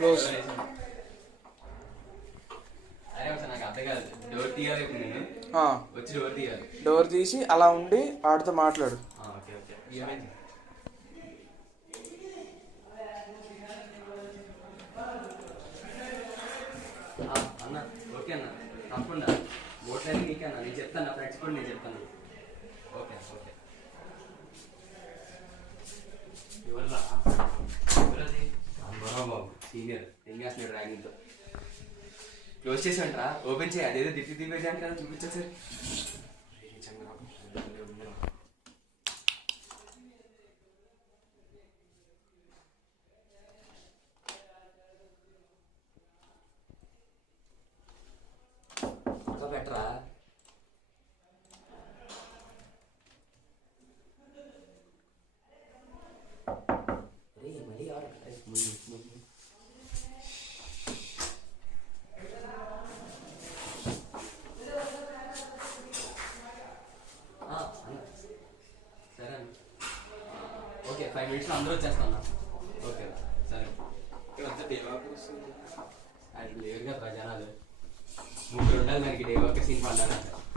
Close. Door తీసి అలా ఉండి ఆడితో మాట్లాడు. అన్న ఓకే అన్న తప్పకుండా ఓట్లన్నీ నీకే అన్న, నేను చెప్తాను నా ఫ్రెండ్స్ కూడా నేను చెప్తాను. Okay okay. బాబు సీనియర్ ఏం చేస్తున్నాడు ర్యాగింగ్తో. క్లోజ్ చేసాంట్రా, ఓపెన్ చేయి. అదేదో తిప్పి తిప్పేది అంటే కదా చూపించేసారు. పెట్టరా సరే అన్న. ఓకే 5 minutes అందరూ వచ్చేస్తాం. ఓకే సరే. అది లేరు కదా జనాలు, 3 ఉండాలి మనకి డే వర్క్ సీన్ పడ్డా.